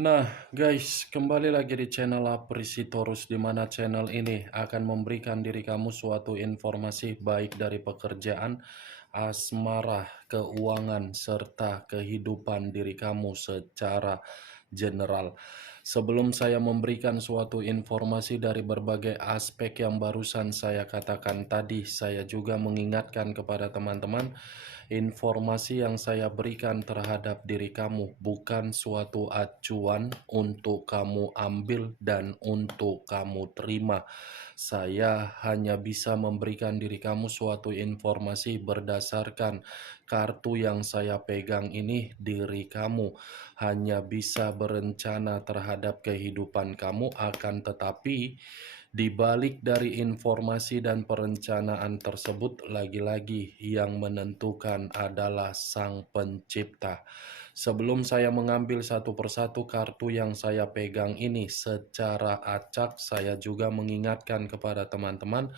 Nah, guys, kembali lagi di channel Aprisitorus, di mana channel ini akan memberikan diri kamu suatu informasi baik dari pekerjaan, asmara, keuangan, serta kehidupan diri kamu secara general. Sebelum saya memberikan suatu informasi dari berbagai aspek yang barusan saya katakan tadi, saya juga mengingatkan kepada teman-teman, informasi yang saya berikan terhadap diri kamu bukan suatu acuan untuk kamu ambil dan untuk kamu terima. Saya hanya bisa memberikan diri kamu suatu informasi berdasarkan kartu yang saya pegang ini. Diri kamu hanya bisa berencana terhadap kehidupan kamu, akan tetapi di balik dari informasi dan perencanaan tersebut, lagi-lagi yang menentukan adalah Sang Pencipta. Sebelum saya mengambil satu persatu kartu yang saya pegang ini secara acak, saya juga mengingatkan kepada teman-teman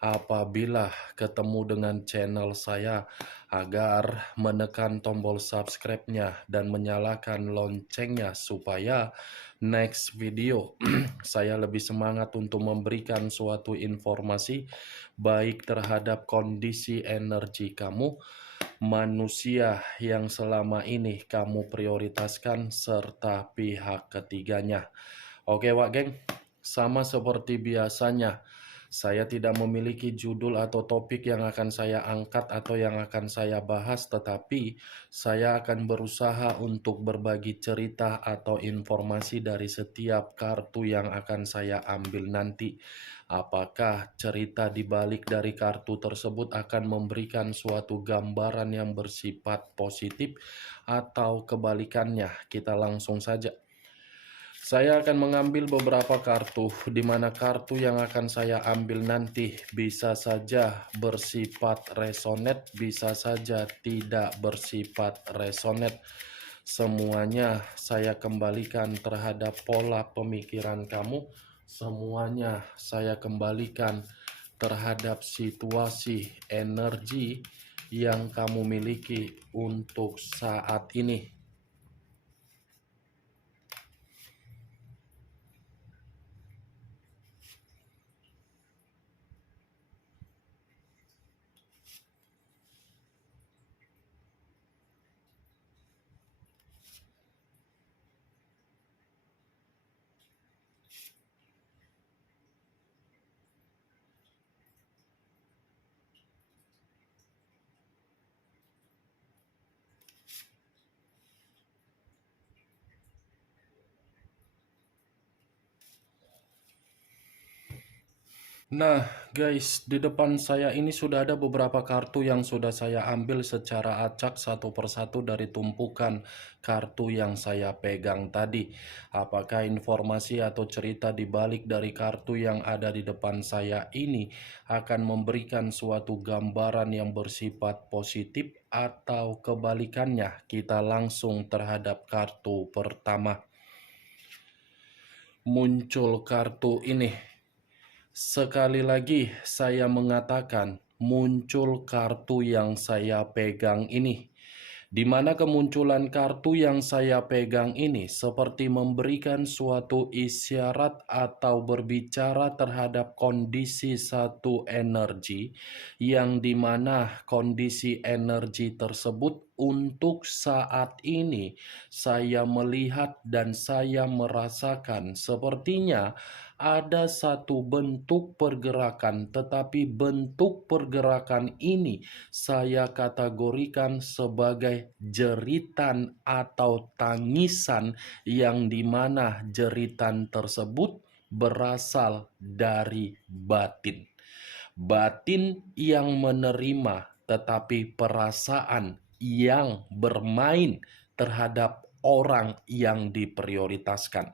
apabila ketemu dengan channel saya agar menekan tombol subscribe-nya dan menyalakan loncengnya supaya next video saya lebih semangat untuk memberikan suatu informasi baik terhadap kondisi energi kamu, manusia yang selama ini kamu prioritaskan, serta pihak ketiganya. Oke Wak Geng, sama seperti biasanya, saya tidak memiliki judul atau topik yang akan saya angkat atau yang akan saya bahas, tetapi saya akan berusaha untuk berbagi cerita atau informasi dari setiap kartu yang akan saya ambil nanti. Apakah cerita di balik dari kartu tersebut akan memberikan suatu gambaran yang bersifat positif atau kebalikannya? Kita langsung saja. Saya akan mengambil beberapa kartu, di mana kartu yang akan saya ambil nanti bisa saja bersifat resonate, bisa saja tidak bersifat resonate. Semuanya saya kembalikan terhadap pola pemikiran kamu, semuanya saya kembalikan terhadap situasi energi yang kamu miliki untuk saat ini. Nah, guys, di depan saya ini sudah ada beberapa kartu yang sudah saya ambil secara acak satu persatu dari tumpukan kartu yang saya pegang tadi. Apakah informasi atau cerita di balik dari kartu yang ada di depan saya ini akan memberikan suatu gambaran yang bersifat positif atau kebalikannya? Kita langsung terhadap kartu pertama. Muncul kartu ini. Sekali lagi saya mengatakan, muncul kartu yang saya pegang ini. Di mana kemunculan kartu yang saya pegang ini seperti memberikan suatu isyarat atau berbicara terhadap kondisi satu energi, yang dimana kondisi energi tersebut untuk saat ini saya melihat dan saya merasakan sepertinya ada satu bentuk pergerakan, tetapi bentuk pergerakan ini saya kategorikan sebagai jeritan atau tangisan, yang dimana jeritan tersebut berasal dari batin. Batin yang menerima, tetapi perasaan yang bermain terhadap orang yang diprioritaskan.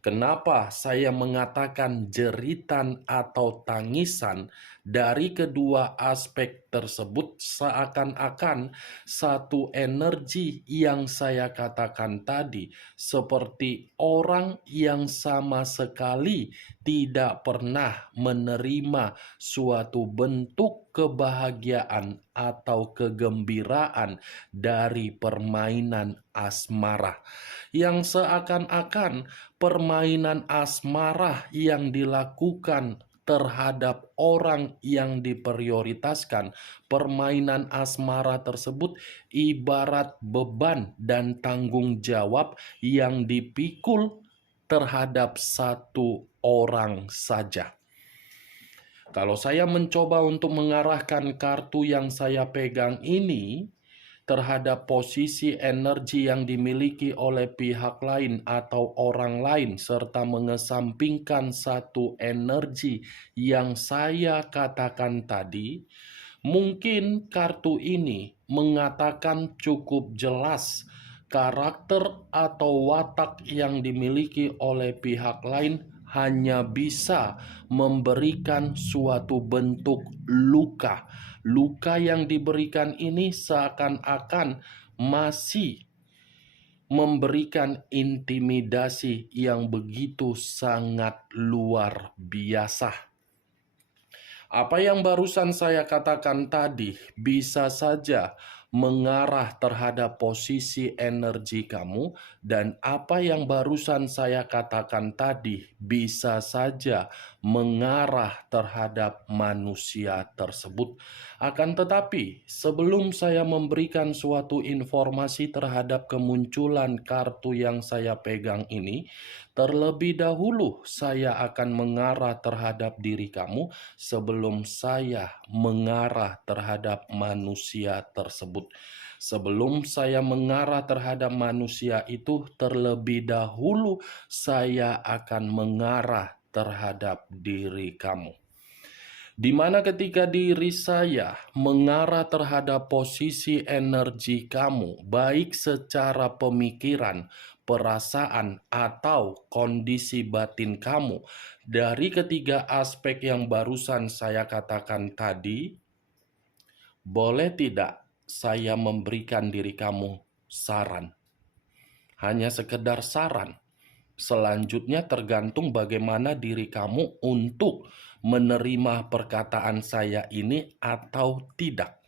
Kenapa saya mengatakan jeritan atau tangisan? Dari kedua aspek tersebut seakan-akan satu energi yang saya katakan tadi, seperti orang yang sama sekali tidak pernah menerima suatu bentuk kebahagiaan atau kegembiraan dari permainan asmara, yang seakan-akan permainan asmara yang dilakukan terhadap orang yang diprioritaskan, permainan asmara tersebut ibarat beban dan tanggung jawab yang dipikul terhadap satu orang saja. Kalau saya mencoba untuk mengarahkan kartu yang saya pegang ini terhadap posisi energi yang dimiliki oleh pihak lain atau orang lain, serta mengesampingkan satu energi yang saya katakan tadi, mungkin kartu ini mengatakan cukup jelas karakter atau watak yang dimiliki oleh pihak lain hanya bisa memberikan suatu bentuk luka. Luka yang diberikan ini seakan-akan masih memberikan intimidasi yang begitu sangat luar biasa. Apa yang barusan saya katakan tadi bisa saja mengarah terhadap posisi energi kamu, dan apa yang barusan saya katakan tadi bisa saja mengarah terhadap manusia tersebut. Akan tetapi, sebelum saya memberikan suatu informasi terhadap kemunculan kartu yang saya pegang ini, terlebih dahulu saya akan mengarah terhadap diri kamu sebelum saya mengarah terhadap manusia tersebut. Sebelum saya mengarah terhadap manusia itu, terlebih dahulu saya akan mengarah terhadap diri kamu. Di mana ketika diri saya mengarah terhadap posisi energi kamu, baik secara pemikiran, perasaan, atau kondisi batin kamu, dari ketiga aspek yang barusan saya katakan tadi, boleh tidak saya memberikan diri kamu saran? Hanya sekedar saran. Selanjutnya tergantung bagaimana diri kamu untuk menerima perkataan saya ini atau tidak.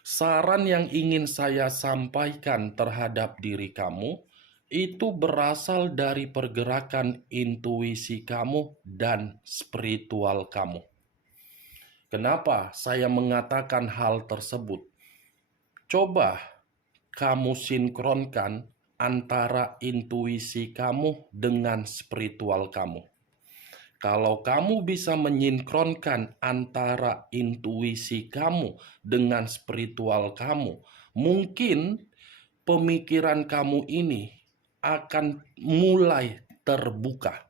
Saran yang ingin saya sampaikan terhadap diri kamu itu berasal dari pergerakan intuisi kamu dan spiritual kamu. Kenapa saya mengatakan hal tersebut? Coba kamu sinkronkan antara intuisi kamu dengan spiritual kamu. Kalau kamu bisa menyinkronkan antara intuisi kamu dengan spiritual kamu, mungkin pemikiran kamu ini akan mulai terbuka.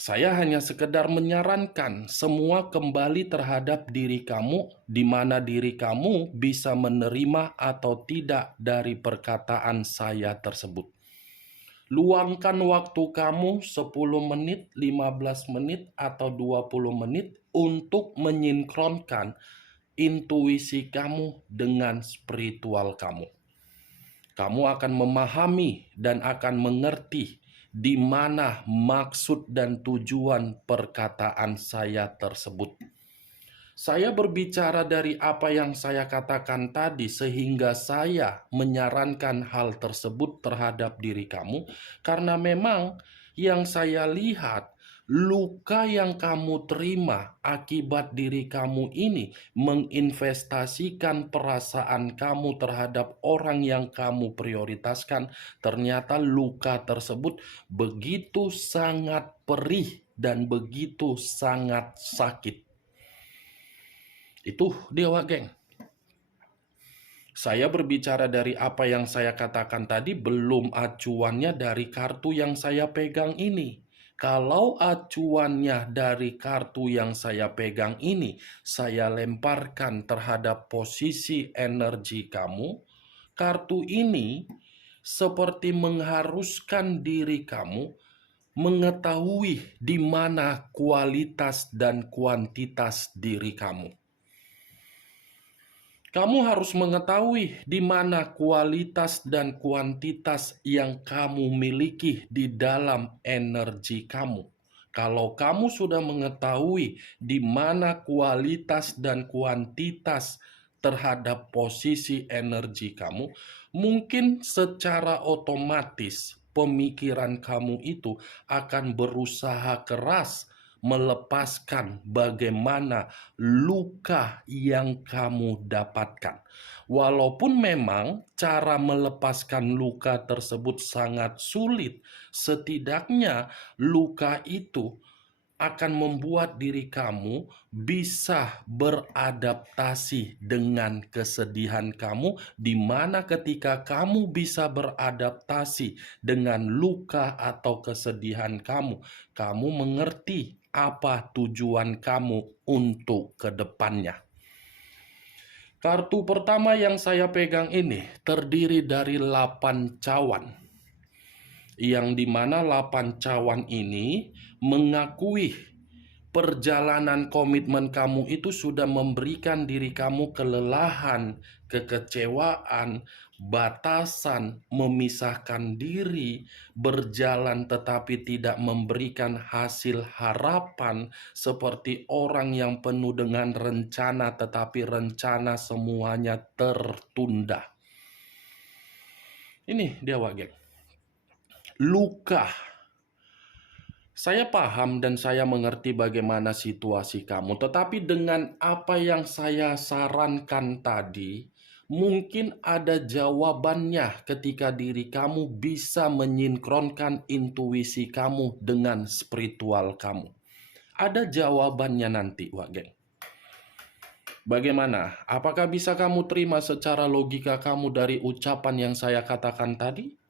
Saya hanya sekedar menyarankan semua kembali terhadap diri kamu, di mana diri kamu bisa menerima atau tidak dari perkataan saya tersebut. Luangkan waktu kamu 10 menit, 15 menit, atau 20 menit untuk menyinkronkan intuisi kamu dengan spiritual kamu. Kamu akan memahami dan akan mengerti di mana maksud dan tujuan perkataan saya tersebut. Saya berbicara dari apa yang saya katakan tadi, sehingga saya menyarankan hal tersebut terhadap diri kamu, karena memang yang saya lihat, luka yang kamu terima akibat diri kamu ini menginvestasikan perasaan kamu terhadap orang yang kamu prioritaskan. Ternyata luka tersebut begitu sangat perih dan begitu sangat sakit. Itu Dewa Geng. Saya berbicara dari apa yang saya katakan tadi, belum acuannya dari kartu yang saya pegang ini. Kalau acuannya dari kartu yang saya pegang ini, saya lemparkan terhadap posisi energi kamu, kartu ini seperti mengharuskan diri kamu mengetahui di mana kualitas dan kuantitas diri kamu. Kamu harus mengetahui di mana kualitas dan kuantitas yang kamu miliki di dalam energi kamu. Kalau kamu sudah mengetahui di mana kualitas dan kuantitas terhadap posisi energi kamu, mungkin secara otomatis pemikiran kamu itu akan berusaha keras melepaskan bagaimana luka yang kamu dapatkan. Walaupun memang cara melepaskan luka tersebut sangat sulit, setidaknya luka itu akan membuat diri kamu bisa beradaptasi dengan kesedihan kamu, di mana ketika kamu bisa beradaptasi dengan luka atau kesedihan kamu, kamu mengerti apa tujuan kamu untuk kedepannya. Kartu pertama yang saya pegang ini terdiri dari 8 cawan, yang dimana 8 cawan ini mengakui perjalanan komitmen kamu itu sudah memberikan diri kamu kelelahan, kekecewaan, batasan, memisahkan diri, berjalan tetapi tidak memberikan hasil harapan, seperti orang yang penuh dengan rencana tetapi rencana semuanya tertunda. Ini dia, Wak Geng. Luka. Saya paham dan saya mengerti bagaimana situasi kamu, tetapi dengan apa yang saya sarankan tadi, mungkin ada jawabannya ketika diri kamu bisa menyinkronkan intuisi kamu dengan spiritual kamu. Ada jawabannya nanti, Wak Geng. Bagaimana? Apakah bisa kamu terima secara logika kamu dari ucapan yang saya katakan tadi?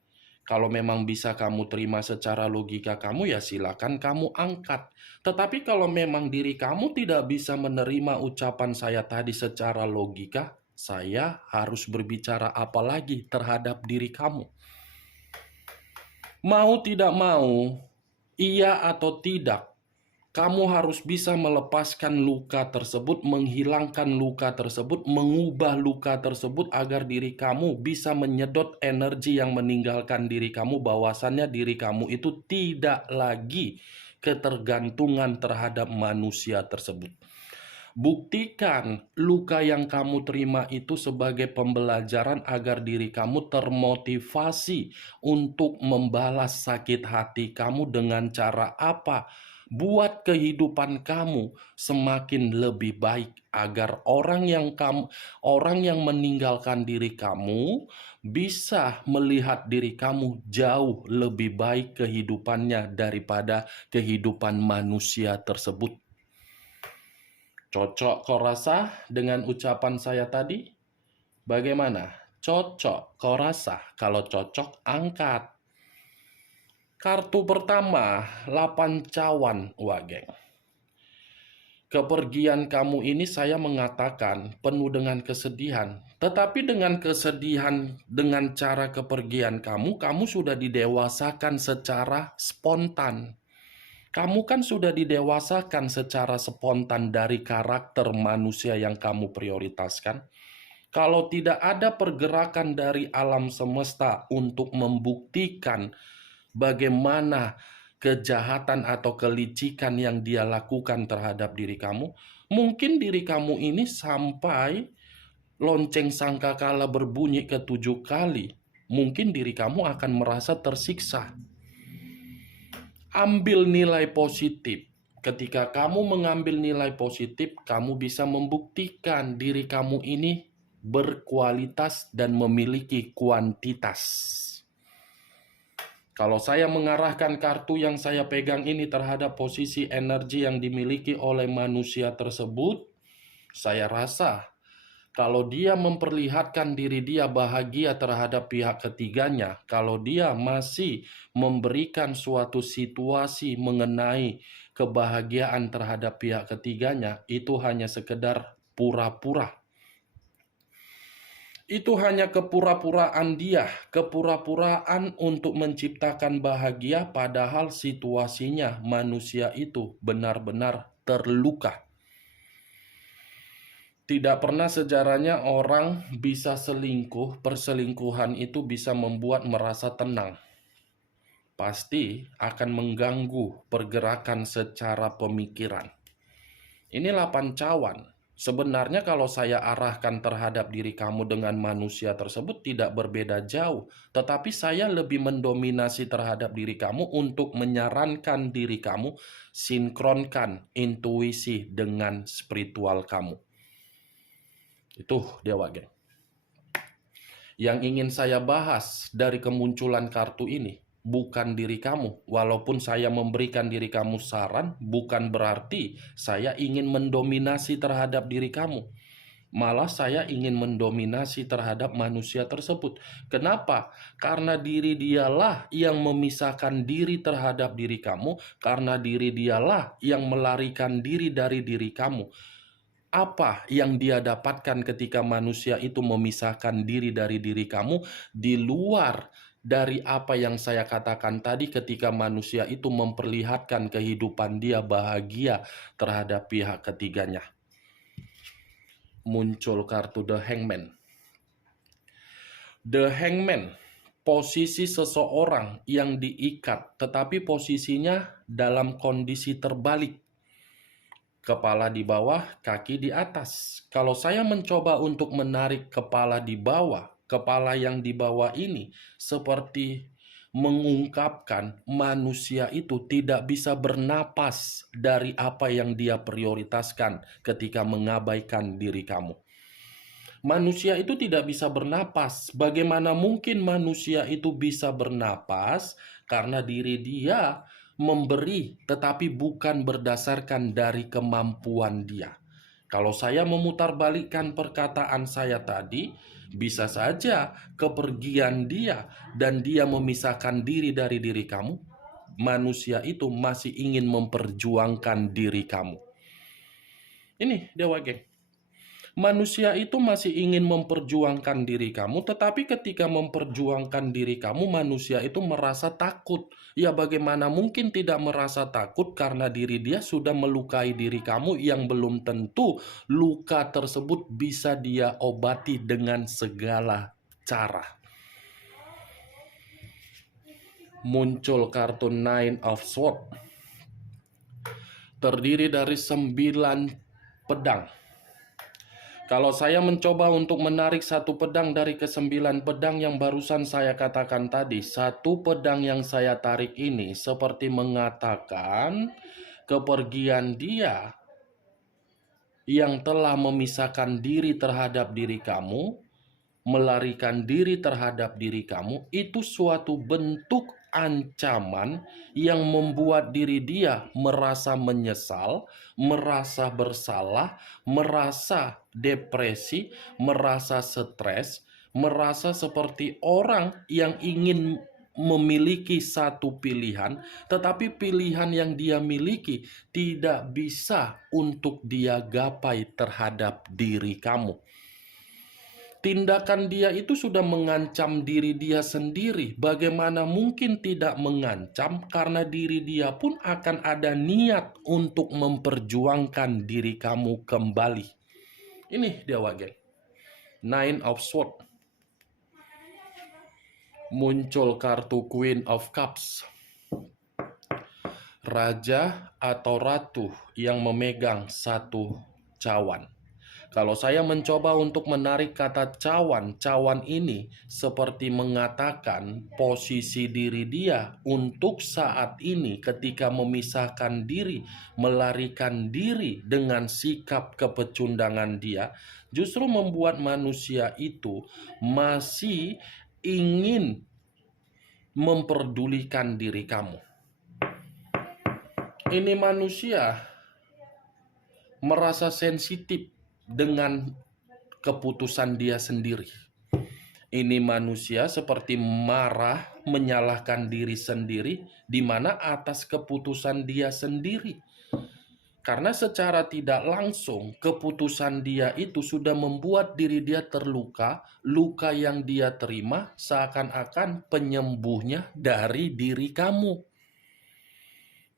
Kalau memang bisa kamu terima secara logika kamu, ya silakan kamu angkat. Tetapi kalau memang diri kamu tidak bisa menerima ucapan saya tadi secara logika, saya harus berbicara apa lagi terhadap diri kamu? Mau tidak mau, iya atau tidak, kamu harus bisa melepaskan luka tersebut, menghilangkan luka tersebut, mengubah luka tersebut agar diri kamu bisa menyedot energi yang meninggalkan diri kamu, bahwasannya diri kamu itu tidak lagi ketergantungan terhadap manusia tersebut. Buktikan luka yang kamu terima itu sebagai pembelajaran agar diri kamu termotivasi untuk membalas sakit hati kamu dengan cara apa? Buat kehidupan kamu semakin lebih baik agar orang yang meninggalkan diri kamu bisa melihat diri kamu jauh lebih baik kehidupannya daripada kehidupan manusia tersebut. Cocok kau rasa dengan ucapan saya tadi? Bagaimana? Cocok kau rasa? Kalau cocok, angkat. Kartu pertama, 8 cawan, Wak Geng. Kepergian kamu ini saya mengatakan penuh dengan kesedihan. Tetapi dengan kesedihan, dengan cara kepergian kamu sudah didewasakan secara spontan. Kamu kan sudah didewasakan secara spontan dari karakter manusia yang kamu prioritaskan. Kalau tidak ada pergerakan dari alam semesta untuk membuktikan bagaimana kejahatan atau kelicikan yang dia lakukan terhadap diri kamu, mungkin diri kamu ini sampai lonceng sangkakala berbunyi ke-7 kali, mungkin diri kamu akan merasa tersiksa. Ambil nilai positif. Ketika kamu mengambil nilai positif, kamu bisa membuktikan diri kamu ini berkualitas dan memiliki kuantitas. Kalau saya mengarahkan kartu yang saya pegang ini terhadap posisi energi yang dimiliki oleh manusia tersebut, saya rasa kalau dia memperlihatkan diri dia bahagia terhadap pihak ketiganya, kalau dia masih memberikan suatu situasi mengenai kebahagiaan terhadap pihak ketiganya, itu hanya sekedar pura-pura. Itu hanya kepura-puraan dia, kepura-puraan untuk menciptakan bahagia, padahal situasinya manusia itu benar-benar terluka. Tidak pernah sejarahnya orang bisa selingkuh, perselingkuhan itu bisa membuat merasa tenang. Pasti akan mengganggu pergerakan secara pemikiran. Inilah pancawan. Sebenarnya kalau saya arahkan terhadap diri kamu dengan manusia tersebut tidak berbeda jauh. Tetapi saya lebih mendominasi terhadap diri kamu untuk menyarankan diri kamu sinkronkan intuisi dengan spiritual kamu. Itu Dewa Geng. Yang ingin saya bahas dari kemunculan kartu ini bukan diri kamu. Walaupun saya memberikan diri kamu saran, bukan berarti saya ingin mendominasi terhadap diri kamu. Malah saya ingin mendominasi terhadap manusia tersebut. Kenapa? Karena diri dialah yang memisahkan diri terhadap diri kamu, karena diri dialah yang melarikan diri dari diri kamu. Apa yang dia dapatkan ketika manusia itu memisahkan diri dari diri kamu di luar dari apa yang saya katakan tadi ketika manusia itu memperlihatkan kehidupan dia bahagia terhadap pihak ketiganya. Muncul kartu The Hangman. The Hangman, posisi seseorang yang diikat, tetapi posisinya dalam kondisi terbalik. Kepala di bawah, kaki di atas. Kalau saya mencoba untuk menarik kepala di bawah, kepala yang di bawah ini seperti mengungkapkan manusia itu tidak bisa bernapas dari apa yang dia prioritaskan ketika mengabaikan diri kamu. Manusia itu tidak bisa bernapas. Bagaimana mungkin manusia itu bisa bernapas? Karena diri dia memberi, tetapi bukan berdasarkan dari kemampuan dia. Kalau saya memutarbalikkan perkataan saya tadi, bisa saja kepergian dia dan dia memisahkan diri dari diri kamu. Manusia itu masih ingin memperjuangkan diri kamu. Ini Dewa Geng. Manusia itu masih ingin memperjuangkan diri kamu, tetapi ketika memperjuangkan diri kamu, manusia itu merasa takut. Ya bagaimana mungkin tidak merasa takut karena diri dia sudah melukai diri kamu yang belum tentu luka tersebut bisa dia obati dengan segala cara. Muncul kartu Nine of Swords. Terdiri dari 9 pedang. Kalau saya mencoba untuk menarik satu pedang dari ke-9 pedang yang barusan saya katakan tadi, satu pedang yang saya tarik ini seperti mengatakan kepergian dia yang telah memisahkan diri terhadap diri kamu, melarikan diri terhadap diri kamu, itu suatu bentuk ancaman yang membuat diri dia merasa menyesal, merasa bersalah, merasa depresi, merasa stres, merasa seperti orang yang ingin memiliki satu pilihan, tetapi pilihan yang dia miliki tidak bisa untuk dia gapai terhadap diri kamu. Tindakan dia itu sudah mengancam diri dia sendiri. Bagaimana mungkin tidak mengancam, karena diri dia pun akan ada niat untuk memperjuangkan diri kamu kembali. Ini Dewa Geng. Nine of Swords. Muncul kartu Queen of Cups. Raja atau ratu yang memegang satu cawan. Kalau saya mencoba untuk menarik kata cawan, cawan ini seperti mengatakan posisi diri dia untuk saat ini ketika memisahkan diri, melarikan diri dengan sikap kepecundangan dia, justru membuat manusia itu masih ingin memperdulikan diri kamu. Ini manusia merasa sensitif dengan keputusan dia sendiri. Ini manusia seperti marah, menyalahkan diri sendiri, di mana atas keputusan dia sendiri. Karena secara tidak langsung, keputusan dia itu sudah membuat diri dia terluka, luka yang dia terima seakan-akan penyembuhnya dari diri kamu.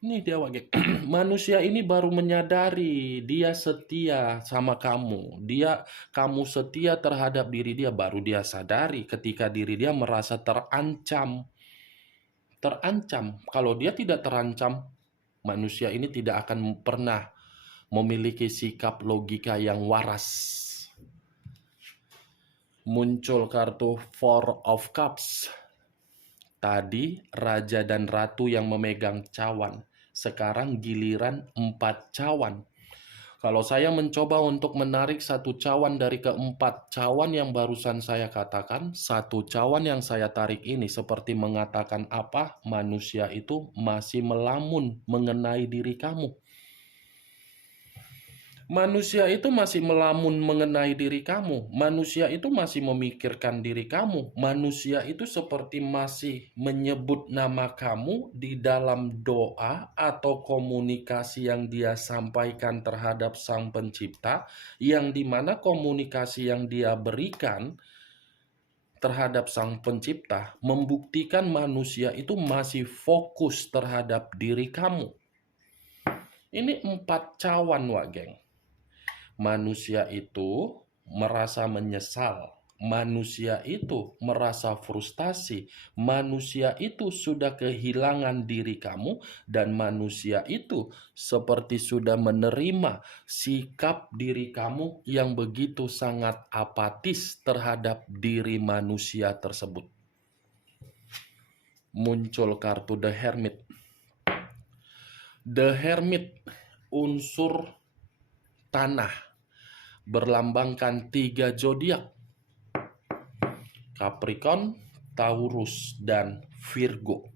Ini dia wage. Manusia ini baru menyadari dia setia sama kamu. Kamu setia terhadap diri dia, baru dia sadari ketika diri dia merasa terancam. Terancam. Kalau dia tidak terancam, manusia ini tidak akan pernah memiliki sikap logika yang waras. Muncul kartu Four of Cups. Tadi raja dan ratu yang memegang cawan. Sekarang giliran 4 cawan. Kalau saya mencoba untuk menarik satu cawan dari keempat cawan yang barusan saya katakan, satu cawan yang saya tarik ini seperti mengatakan apa? Manusia itu masih melamun mengenai diri kamu. Manusia itu masih melamun mengenai diri kamu. Manusia itu masih memikirkan diri kamu. Manusia itu seperti masih menyebut nama kamu di dalam doa atau komunikasi yang dia sampaikan terhadap Sang Pencipta, yang dimana komunikasi yang dia berikan terhadap Sang Pencipta membuktikan manusia itu masih fokus terhadap diri kamu. Ini 4 cawan, Wak Geng. Manusia itu merasa menyesal, manusia itu merasa frustasi, manusia itu sudah kehilangan diri kamu, dan manusia itu seperti sudah menerima sikap diri kamu yang begitu sangat apatis terhadap diri manusia tersebut. Muncul kartu The Hermit. The Hermit, unsur tanah, berlambangkan 3 zodiak: Capricorn, Taurus, dan Virgo.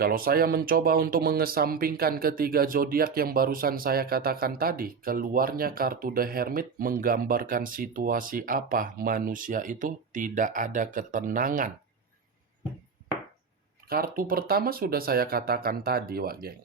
Kalau saya mencoba untuk mengesampingkan ketiga zodiak yang barusan saya katakan tadi, keluarnya kartu The Hermit menggambarkan situasi apa manusia itu tidak ada ketenangan. Kartu pertama sudah saya katakan tadi, Wak Geng.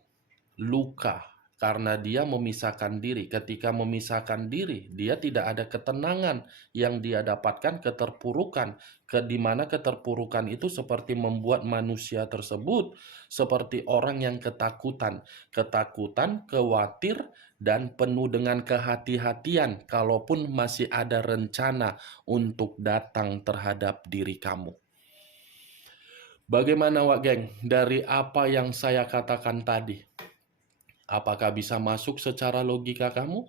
Luka. Karena dia memisahkan diri. Ketika memisahkan diri, dia tidak ada ketenangan yang dia dapatkan, keterpurukan. Di mana keterpurukan itu seperti membuat manusia tersebut seperti orang yang ketakutan. Ketakutan, khawatir, dan penuh dengan kehati-hatian kalaupun masih ada rencana untuk datang terhadap diri kamu. Bagaimana, Wak Geng, dari apa yang saya katakan tadi? Apakah bisa masuk secara logika kamu?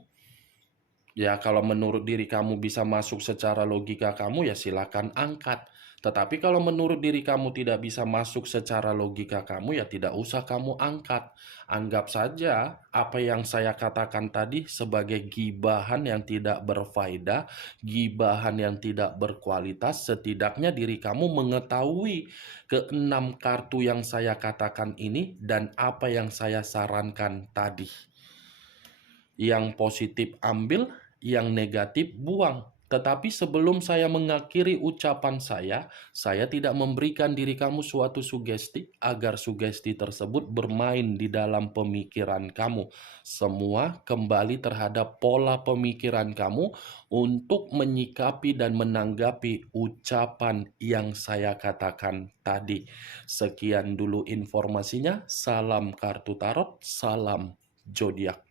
Ya, kalau menurut diri kamu bisa masuk secara logika kamu, ya silakan angkat. Tetapi kalau menurut diri kamu tidak bisa masuk secara logika kamu, ya tidak usah kamu angkat. Anggap saja apa yang saya katakan tadi sebagai gibahan yang tidak berfaedah, gibahan yang tidak berkualitas. Setidaknya diri kamu mengetahui ke-6 kartu yang saya katakan ini dan apa yang saya sarankan tadi. Yang positif ambil, yang negatif buang. Tetapi sebelum saya mengakhiri ucapan saya tidak memberikan diri kamu suatu sugesti agar sugesti tersebut bermain di dalam pemikiran kamu. Semua kembali terhadap pola pemikiran kamu untuk menyikapi dan menanggapi ucapan yang saya katakan tadi. Sekian dulu informasinya. Salam kartu tarot, salam zodiak.